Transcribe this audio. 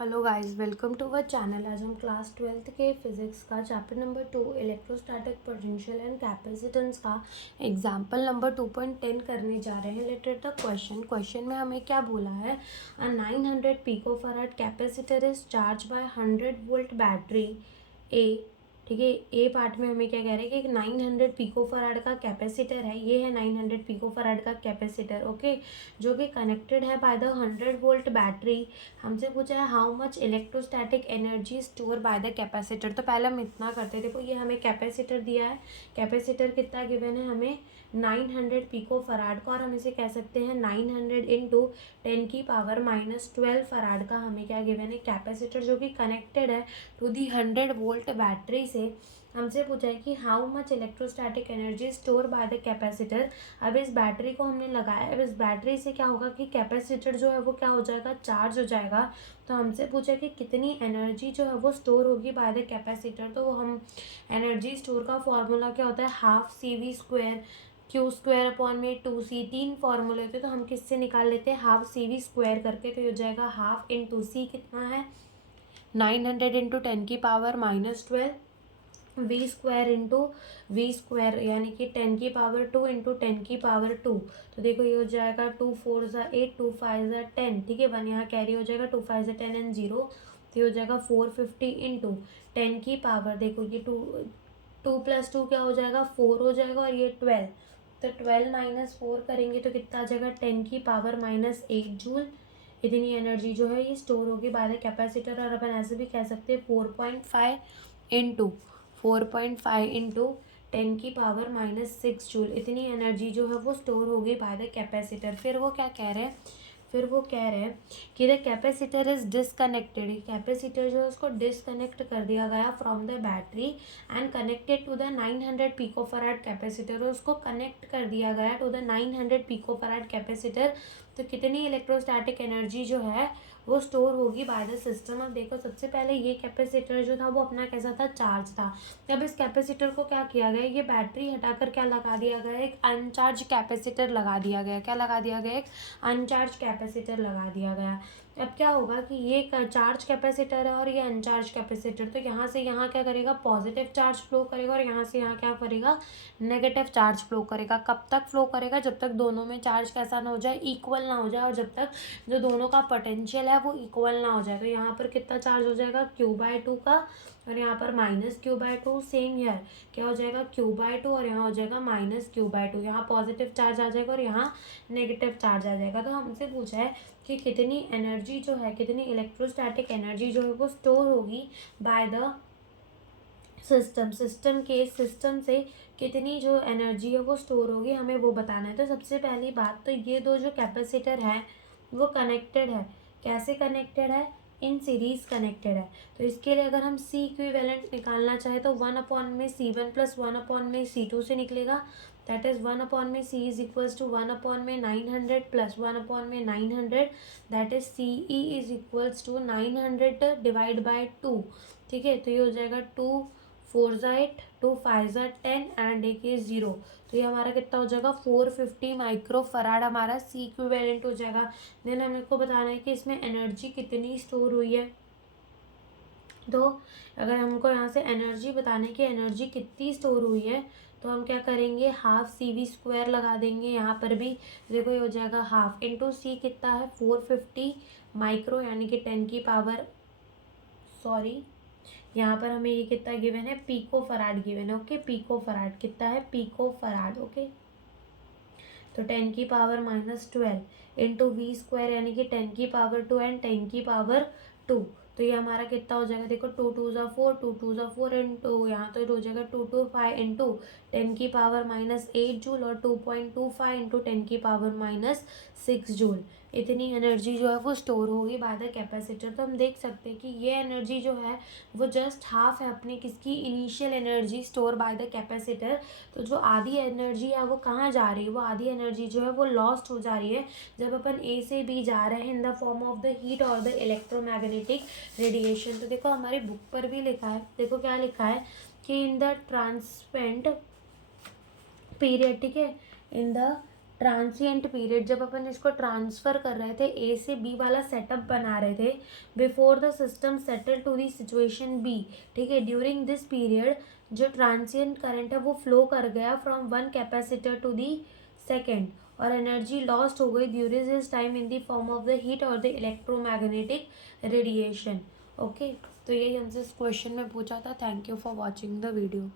Hello guys, welcome to our channel. आज हम class 12th के फिजिक्स का chapter number 2 electrostatic potential and capacitance का एग्जांपल नंबर 2.10 करने जा रहे हैं। लेट द क्वेश्चन में हमें क्या बोला है। A 900 picofarad capacitor is charge by 100 volt battery ए। ठीक है, ए पार्ट में हमें क्या कह रहे हैं कि एक 900 पिकोफैराड का कैपेसिटर है। ये है 900 पिकोफैराड का कैपेसिटर, ओके, जो कि कनेक्टेड है बाय द 100 वोल्ट बैटरी। हमसे पूछा है how much electrostatic energy store by the capacitor. तो पहले हम इतना करते, देखो ये हमें कैपेसिटर दिया है। कैपेसिटर कितना गिवन है हमें 900 पिको फराड का, और हम इसे कह सकते हैं 900 इंटू 10⁻⁻12 फराड का हमें क्या गिवन है कैपेसिटर, जो कि कनेक्टेड है टू दी 100 वोल्ट बैटरी से। हमसे पूछा है कि how much electrostatic energy store by the capacitor. अब इस बैटरी को हमने लगाया, अब इस बैटरी से क्या होगा कि कैपेसिटर जो है वो क्या हो जाएगा, चार्ज हो जाएगा। तो हमसे पूछा कि कितनी एनर्जी जो है वो स्टोर होगी बाय द कैपेसिटर। तो हम एनर्जी स्टोर का फॉर्मूला क्या होता है, half C V square Q square upon में 2c, तीन फॉर्मूले होते हैं। तो हम किससे निकाल लेते हैं, हाफ सी वी स्क्वायर करके। तो ये हो जाएगा हाफ इंटू सी कितना है 900 into 10⁻⁻12 V square into V square, यानी कि 10⁻2 इंटू 10⁻2। तो देखो ये हो जाएगा 2 4 ज़ा 8, 2 5 ज़ा 10। ठीक है, 1 यहाँ कैरी हो जाएगा, 2 5 ज़ा 10 एंड 0। तो ये हो जाएगा 450 इंटू 10 की पावर, देखो ये 2 प्लस 2 क्या हो जाएगा 4 हो जाएगा, और ये 12। तो 12 माइनस 4 करेंगे तो कितना आ जाएगा 10⁻⁻8 जूल। इतनी एनर्जी जो है ये स्टोर होगी बाय द कैपेसिटर। और अपन ऐसे भी कह सकते हैं 4.5 इंटू 4.5 इंटू 10⁻⁻6 जूल, इतनी एनर्जी जो है वो स्टोर होगी बाय द कैपेसिटर। फिर वो क्या कह रहे हैं, फिर वो कह रहे हैं कि the capacitor is disconnected. Capacitor जो है उसको डिसकनेक्ट कर दिया गया from the battery and connected to the 900 picofarad capacitor, और उसको कनेक्ट कर दिया गया टू द 900 पिकोफैराड कैपेसिटर। तो कितनी इलेक्ट्रोस्टैटिक एनर्जी जो है वो स्टोर होगी बाय द सिस्टम। अब देखो सबसे पहले ये कैपेसिटर जो था वो अपना कैसा था, चार्ज था। अब इस कैपेसिटर को क्या किया गया, ये बैटरी हटाकर क्या लगा दिया गया, एक अनचार्ज कैपेसिटर लगा दिया गया। क्या लगा दिया गया, एक अनचार्ज कैपेसिटर लगा दिया गया। अब क्या होगा कि ये चार्ज कैपेसिटर है और ये अनचार्ज कैपेसिटर, तो यहाँ से यहाँ क्या करेगा, पॉजिटिव चार्ज फ्लो करेगा, और यहाँ से यहाँ क्या करेगा, नेगेटिव चार्ज फ्लो करेगा। कब तक फ्लो करेगा, जब तक दोनों में चार्ज कैसा ना हो जाए, इक्वल ना हो जाए, और जब तक जो दोनों का पोटेंशियल है वो इक्वल ना हो जाए। तो यहाँ पर कितना चार्ज हो जाएगा, Q/2 का, और यहाँ पर -Q/2। सेम ईयर क्या हो जाएगा, Q/2, और यहाँ हो जाएगा -Q/2। यहाँ पॉजिटिव चार्ज आ जाएगा और यहाँ नेगेटिव चार्ज आ जाएगा। तो हमसे पूछा है कि कितनी एनर्जी जो है, कितनी इलेक्ट्रोस्टैटिक एनर्जी जो है वो स्टोर होगी बाय द सिस्टम से कितनी जो एनर्जी है वो स्टोर होगी, हमें वो बताना है। तो सबसे पहली बात तो ये दो जो कैपेसिटर है वो कनेक्टेड है। कैसे कनेक्टेड है, इन सीरीज कनेक्टेड है। तो इसके लिए अगर हम सी इक्विवेलेंट निकालना चाहे तो 1/C1 प्लस 1/C2 से निकलेगा। That is 1/C is equals to 1/900 plus 1/900, that is CE is equals to 900 divide by 2। ठीक है, तो ये हो जाएगा 2 4 ज़ा 8, 2 5 ज़ा 10 एंड एक ये 0। तो ये हमारा कितना हो जाएगा 450 माइक्रो फराड हमारा सी इक्विवेलेंट हो जाएगा। देन हमें को बताना है कि इसमें एनर्जी कितनी स्टोर हुई है। तो अगर हमको यहाँ से एनर्जी बताने की एनर्जी कितनी स्टोर हुई है, तो हम क्या करेंगे, हाफ सी वी स्क्वायर लगा देंगे यहाँ पर भी। देखो ये हो जाएगा हाफ इंटू सी कितना है 450 माइक्रो, यानी कि 10 की पावर, सॉरी यहाँ पर हमें ये कितना गिवन है, पिको फराड गिवन है। ओके, पिको फराड कितना है, पिको फराड। ओके, तो 10⁻⁻12 इंटू वी स्क्वायर, यानी कि 10⁻2 एंड 10⁻2। तो ये हमारा कितना हो जाएगा, देखो 2 2 ज़ा 4, 2 2 ज़ा 4 इंटू यहाँ तो हो जाएगा 2 2 5 इंटू 10⁻⁻8 जूल, और 2.25 इंटू 10⁻⁻6 जूल। इतनी एनर्जी जो है वो स्टोर होगी बाय द कैपेसिटर। तो हम देख सकते हैं कि ये एनर्जी जो है वो जस्ट हाफ है अपने किसकी, initial energy store by the capacitor. तो जो आधी एनर्जी है वो कहाँ जा रही है, वो आधी एनर्जी जो है वो लॉस्ट हो जा रही है जब अपन ए से बी जा रहे हैं इन the form of the heat और द इलेक्ट्रोमैग्नेटिक रेडिएशन। तो देखो हमारी बुक पर भी लिखा है, देखो क्या लिखा है कि इन द ट्रांसपेरेंट पीरियड, ठीक है, इन द ट्रांसिएंट पीरियड, जब अपन इसको ट्रांसफ़र कर रहे थे, ए से बी वाला सेटअप बना रहे थे, before the system settle to the situation be, ठीक है, ड्यूरिंग दिस पीरियड जो ट्रांसिएंट करंट है वो फ्लो कर गया from one capacitor to the second, और एनर्जी लॉस्ट हो गई during this time in the form of the heat और द इलेक्ट्रोमैग्नेटिक रेडिएशन। ओके, तो यही हमसे इस क्वेश्चन में पूछा था। Thank you for watching the video.